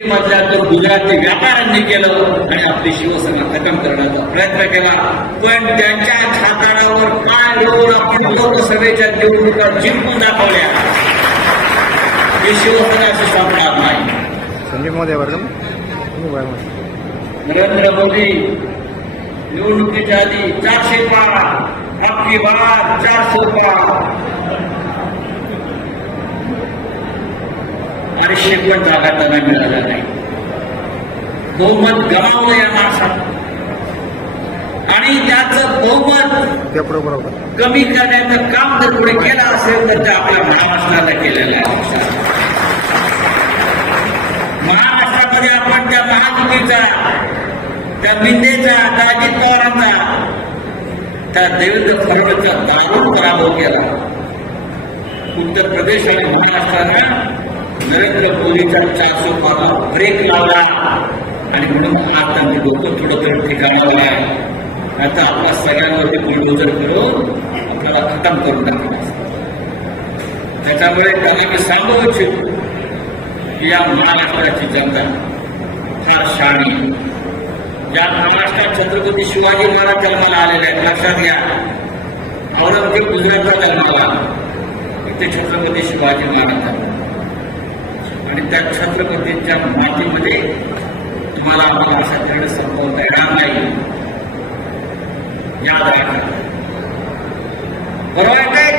मधल्या तो गुजराती व्यापाऱ्यांनी केलं आणि आपली शिवसेना खतम करण्याचा प्रयत्न केला. पण त्यांच्या छाताडावर काय रोल आपण लोकसभेच्या निवडणुका जिंकून दाखवल्या. ही शिवसेनेशी संपणार नाही. संदीप वर्गम नरेंद्र मोदी निवडणुकीच्या आधी चारशे पार अख्खी बार चारशे पार आणि शेकवण जागा त्यांना मिळाल्या नाही. बहुमत गमावलं या माणसानं. आणि त्याचं बहुमत कमी करण्याचं काम जर पुढे केलं असेल तर ते आपल्या महाराष्ट्राला केलेलं आहे. महाराष्ट्रामध्ये आपण त्या महायुतीचा त्या मिंदेचा त्या अजित पवारांचा त्या देवेंद्र फडणवीसचा दारुण पराभव केला. उत्तर प्रदेश आणि महाराष्ट्रानं नरेंद्र मोदीच्या चारशे पाला ब्रेक लावला. आणि म्हणून आज त्यांनी डोकं थोडं थोडं ठिकाणावर आहे आता आपल्या सगळ्यांवरती बुलडोजर करून आपल्याला खतम करून टाकलं त्याच्यामुळे त्यांना मी सांगू इच्छितो की या महाराष्ट्राची जनता फार शाणी या महाराष्ट्रात छत्रपती शिवाजी महाराज जन्माला आलेले आहेत. लक्षात घ्या. औरंगजेब गुजरातचा जन्माला इथे छत्रपती शिवाजी महाराज जन्माला. आणि त्या छत्रपतींच्या मातीमध्ये तुम्हाला आम्हाला असा दृढ संपवता येणार नाही. याद राखा. बरोबर काय?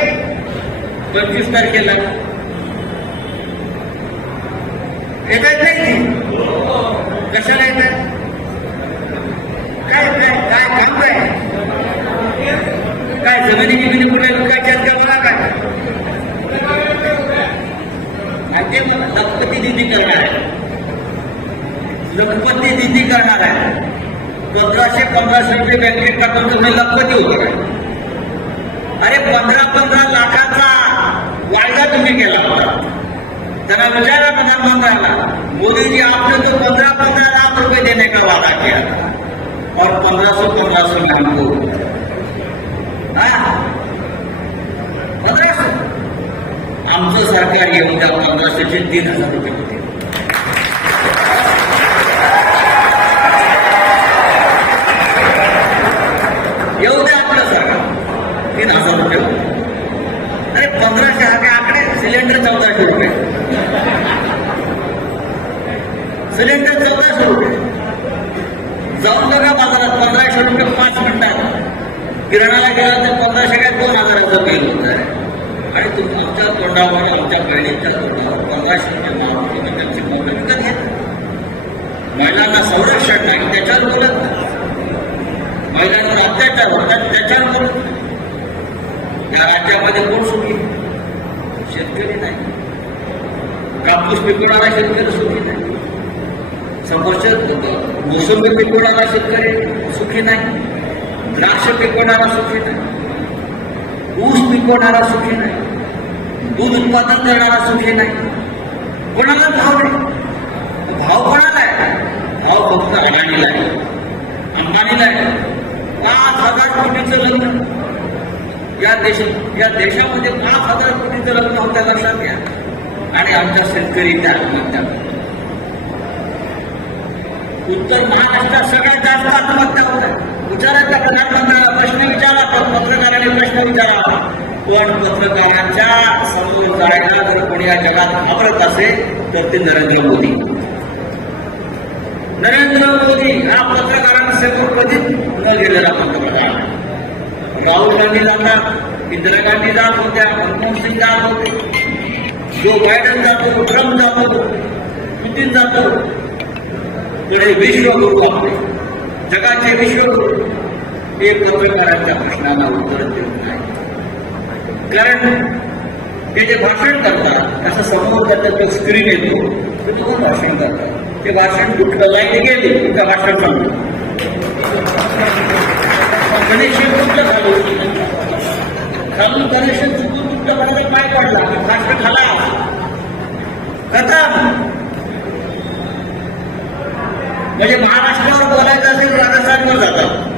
पंचवीस तारखेला. येतात नाही कशाला येतात काय काय काय काम काय काय जमिनी बिमिनी कुठे विकायच्या आहेत का मला काय आणि ते लखपती निधी करणार आहे. लखपती निधी करणार आहे. पंधराशे पंधराशे रुपये बँकेत टाकून तुम्ही लखपती होतो आहे अरे पंधरा पंधरा लाखाचा वायदा तुम्ही केला होता. त्यांना विचारा प्रधानमंत्र्यांना मोदीजी आपने तो पंद्रह पंद्रह लाख रुपए देने का वादा किया और पंद्रह सौ पंद्रह सौ में हमको पंद्रह सौ आमचं सरकार येऊन त्या पंधराशेचे तीन हजार रुपये होते येऊ द्या आपलं सरकार तीन हजार रुपये होते. अरे पंधराशे हा काय आकडे सिलेंडर चौदाशे रुपये सिलेंडर चौदाशे रुपये जाऊन बाजारात पंधराशे रुपये पाच मिनिटात किराणाला गेला तर पंधराशे काय दोन हजाराचं बिल होत आहे आणि तुम्ही आमच्या तोंडावर आमच्या बहिणीच्या तोंडावर पंधराशे रुपये मारून तुम्ही त्यांची मोबाईल विकत घेत महिलांना संरक्षण नाही त्याच्यावर बोलत नाही. महिलांवर अत्याचार होतात त्याच्यावर बोलत या राज्यामध्ये कोण सुखी? शेतकरी नाही. कापूस पिकवणारा शेतकरी सुखी नाही. समोरच्याच होतं मोसंबी पिकवणारा शेतकरी सुखी नाही द्राक्ष पिकवणारा सुखी नाही ऊस पिकवणारा सुखी नाही दूध उत्पादन करणारा सुखी नाही. कोणाला भाव नाही? भाव कोणाला आहे? भाव फक्त अडाणीला आहे. अंबानीला आहे. पाच हजार कोटीचं लग्न. या देशात या देशामध्ये पाच हजार कोटीचं लग्न होत्या लक्षात घ्या. आणि आमच्या शेतकरी त्या आत्महत्या करतात. उत्तर महाराष्ट्रात सगळ्यात जास्त आत्महत्या होत आहे विचारा त्या प्रधानमंत्र्याला प्रश्न विचारा पण पत्रकाराने प्रश्न विचारा. पण पत्रकारांच्या समोर जायला जर कोणी या जगात घाबरत असेल तर ते नरेंद्र मोदी. नरेंद्र मोदी हा पत्रकारांसमोर कधीच न गेलेला पंतप्रधान राहुल गांधी जातात इंदिरा गांधी जात होत्या मनमोहन सिंग जात होते. जो बायडन जातो ट्रम्प जातो पुतीन जातो. तर हे विश्वगुरु आपले जगाचे विश्वगुरु हे पत्रकारांच्या प्रश्नाला उत्तर देत नाही कारण ते जे भाषण करतात त्याचं समोर त्याचं तो स्क्रीन येतो ते दोन भाषण करतात ते भाषण कुठलं लाईन गेली त्या भाषण सांगतो गणेश कुठलं चालू चालू कनेक्शन चुकून तुमच्या कोणाचा पाय पडला की फास्ट खाला खतम म्हणजे महाराष्ट्रावर बोलायचं असेल राजस्थानवर जातात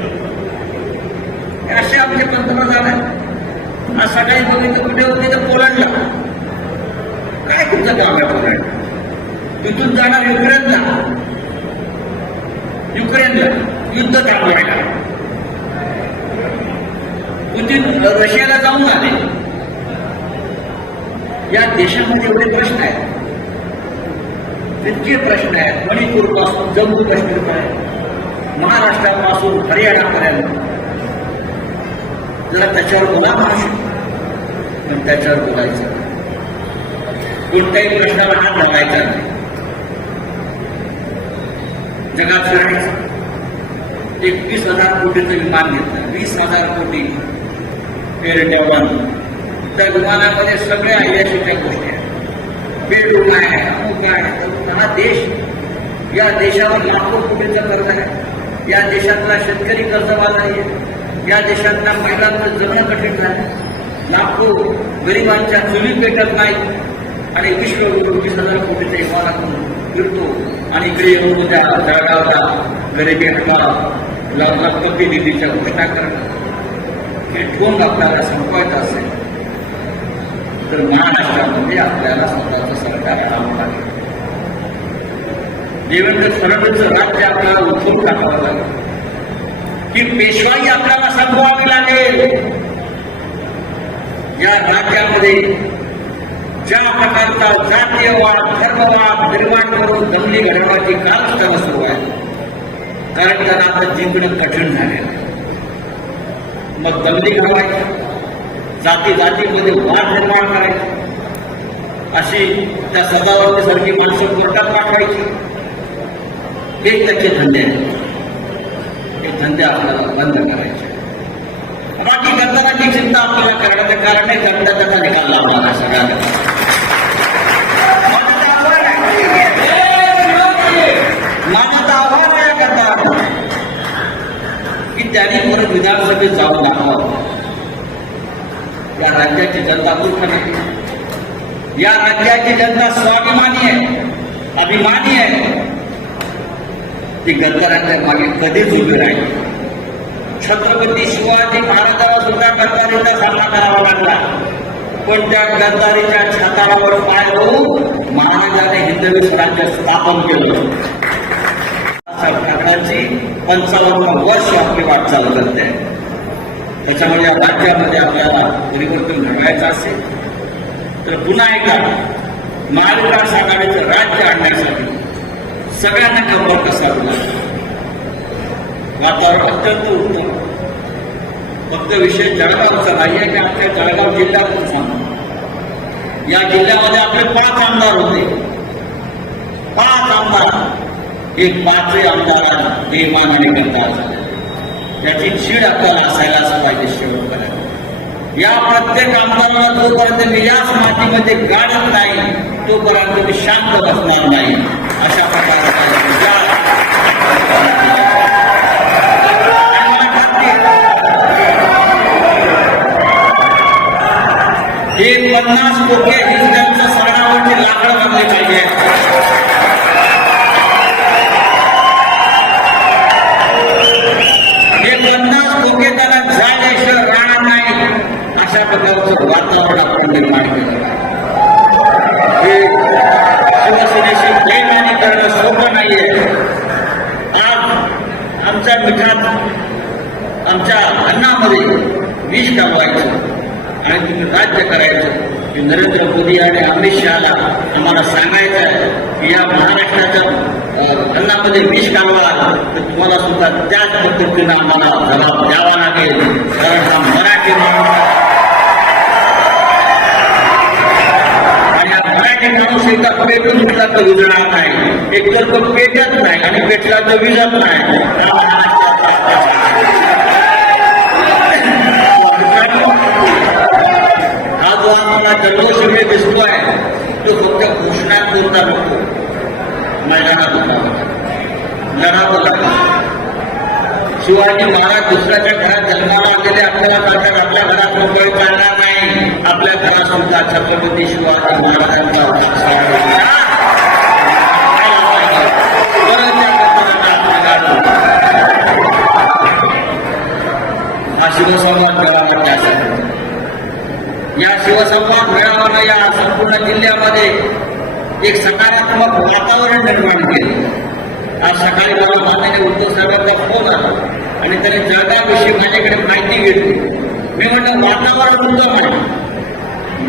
हे असे आमचे पंतप्रधान आहेत आज सकाळी बघितलं कुठे होते तर पोलंडला काय तुमचं काम आहे पोलंड तिथून जाणार युक्रेनला. युक्रेनला युद्ध थांबवायला पुतीन रशियाला जाऊन आले. या देशामध्ये एवढे प्रश्न आहेत. इतके प्रश्न आहेत. मणिपूरपासून जम्मू काश्मीर पर्यंत महाराष्ट्रापासून हरियाणापर्यंत. जरा त्याच्यावर बोला महाराष्ट्र पण त्याच्यावर बोलायचं कोणत्याही प्रश्नाला हात लावायचा नाही. जगात फिरायचं एकवीस हजार कोटीचं विमान घेतलं. वीस हजार कोटी एअर इंडिया वन त्या विमानामध्ये सगळ्या ऐतिहासिक गोष्टी आहेत. बेडरूम आहे अमुक आहे. हा देश या देशावर लाखो कोटीचं कर्ज आहे. या देशातला शेतकरी कर्जवान आहे. या देशातल्या महिलांचं जगणं कठीण झालं लाखो गरिबांच्या चुली पेटत नाही आणि विश्वगुरु वीस हजार कोटीच्या विमानातून फिरतो. आणि इकडे येऊन उद्या जळगावला गरिबी हटवा लखपती निधीच्या घोषणा करणं. हे ठोंग आपल्याला संपवायचं असेल तर महाराष्ट्रामध्ये आपल्याला स्वतःचं सरकार आणावं लागेल. देवेंद्र फडणवीसचं राज्य आपल्याला उठून टाकावं लागेल. ही पेशवाई आपल्याला संपवावी लागेल. या राज्यामध्ये ज्या प्रकारचा जातीयवाद धर्मवाद निर्माण करून दंगली घडवण्याची कालच त्याला सुरू आहे कारण त्यांना आता जिंकणं कठीण झालेलं आहे. मग दंगली घडवायची. जाती जातीमध्ये वाद निर्माण करायचे. अशी त्या सदावतीसारखी माणसं कोर्टात पाठवायची. हे त्याचे धंदे हे धंदे आपल्याला बंद करायचे. बाकी गद्दाराची चिंता आपल्याला करण्याचं कारण आहे. गद्दा त्याचा निकाल लावणार सगळ्यांना. त्यांनी परत विधानसभेत जाऊन दाखवावं या राज्याची जनता मूर्ख नाही. या राज्याची जनता स्वाभिमानी आहे अभिमानी आहे. ती गद्दारांच्या मागे कधीच उभी राहील छत्रपती शिवाजी महाराजांना सुद्धा गद्दारीचा सामना करावा लागला. पण त्या गद्दारीच्या छतारावर पाय होऊन महाराजाने हिंदवी स्वराज्य स्थापन केलं. सरकारची पंचावन्न वर्ष आपली वाटचाल करते. त्याच्यामुळे या राज्यामध्ये आपल्याला परिवर्तन घडवायचं असेल तर पुन्हा एकदा महाविकास आघाडीचं राज्य आणण्यासाठी सगळ्यांना कंबर कसावं लागतं वातावरण अत्यंत उत्तम. फक्त विषय जळगावचा नाही आहे की आमच्या जळगाव जिल्ह्यातून सांगतो. या जिल्ह्यामध्ये आपले पाच आमदार होते. पाच आमदार. हे पाचही आमदार बेमान आणि गद्दार झाले त्याची चीड आपल्याला असायलाच पाहिजे शेवटपर्यंत. या प्रत्येक आमदाराला जोपर्यंत मी याच मातीमध्ये गाडत नाही तोपर्यंत मी शांत बसणार नाही. अशा प्रकारचा विचार. आणि मला खात्री आहे, हे पन्नास टोके प्रकारचं वातावरण आपण निर्माण केलं हे शिवसेनेशी बेमानी करणं सोपं नाहीये आज आमच्या मिठात आमच्या अन्नामध्ये विष घालवायचं आणि तुम्ही राज्य करायचं. की नरेंद्र मोदी आणि अमित शहाला आम्हाला सांगायचं आहे की या महाराष्ट्राच्या अन्नामध्ये विष घालवा तर तुम्हाला सुद्धा त्याच पद्धतीनं आम्हाला जबाब द्यावा लागेल. कारण हा मराठी माणूस माणूस एकदा पेटून सुद्धा तो विजणार नाही. एकतर तो पेटत नाही आणि पेटला तो विजत नाही. हा महाराष्ट्राचा हा जो आम्हाला जल्लोष मी दिसतोय तो फक्त घोषणात्मक नको. मैदानात उतरावा लढावं लागेल. शिवाजी महाराज दुसऱ्याच्या घरात जन्माला आले वाजले आपल्याला ताकद आपल्या घरात मुंबई चालणार नाही. आपल्या घरात सुद्धा छत्रपती शिवाजी महाराजांचा हा शिवसंवाद मेळावा या शिवसंवाद मेळाव्यानं या संपूर्ण जिल्ह्यामध्ये एक सकारात्मक वातावरण निर्माण केले. आज सकाळी मला माननीय उद्धव साहेबांचा फोन आला आणि त्याने जळगावविषयी माझ्याकडे माहिती घेतली. मी म्हणलं वातावरण उत्तम आहे.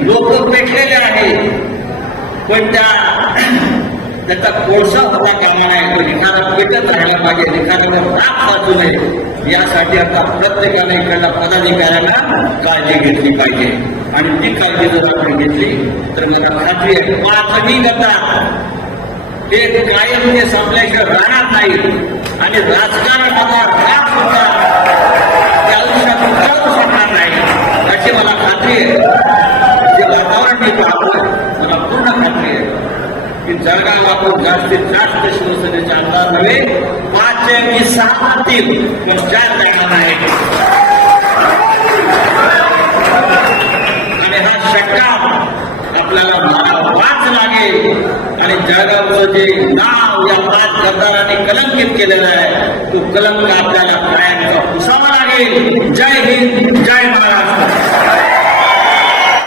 लोक पेटलेले आहेत पण त्या त्याचा कोळसा होता कामा नये तो लिखाणा पेटत राहिला पाहिजे. लिखाणावर ताप वाचू नये. यासाठी आता प्रत्येकाने इकडल्या पदाधिकाऱ्यांना काळजी घेतली पाहिजे. आणि ती काळजी जर आपण घेतली तर मला खात्री आहे पाचही गटात ते कायम ते संपल्याशिवाय राहणार नाही आणि राजकारणाचा राग याची मला खात्री आहे जे वातावरण मी पाहतोय मला पूर्ण खात्री आहे की जळगाव आपण जास्तीत जास्त शिवसेनेचे आमदार नव्हे पाचशे की सहा होतील पण चार जाणार आहे आणि हा शक्का आपल्याला वाच लागेल. आणि जळगावचं जे नाव या पाच सरदारांनी कलंकित केलेलं आहे तो कलंक आपल्याला पायांचा पुसावा होईल. जय हिंद जय महाराष्ट्र.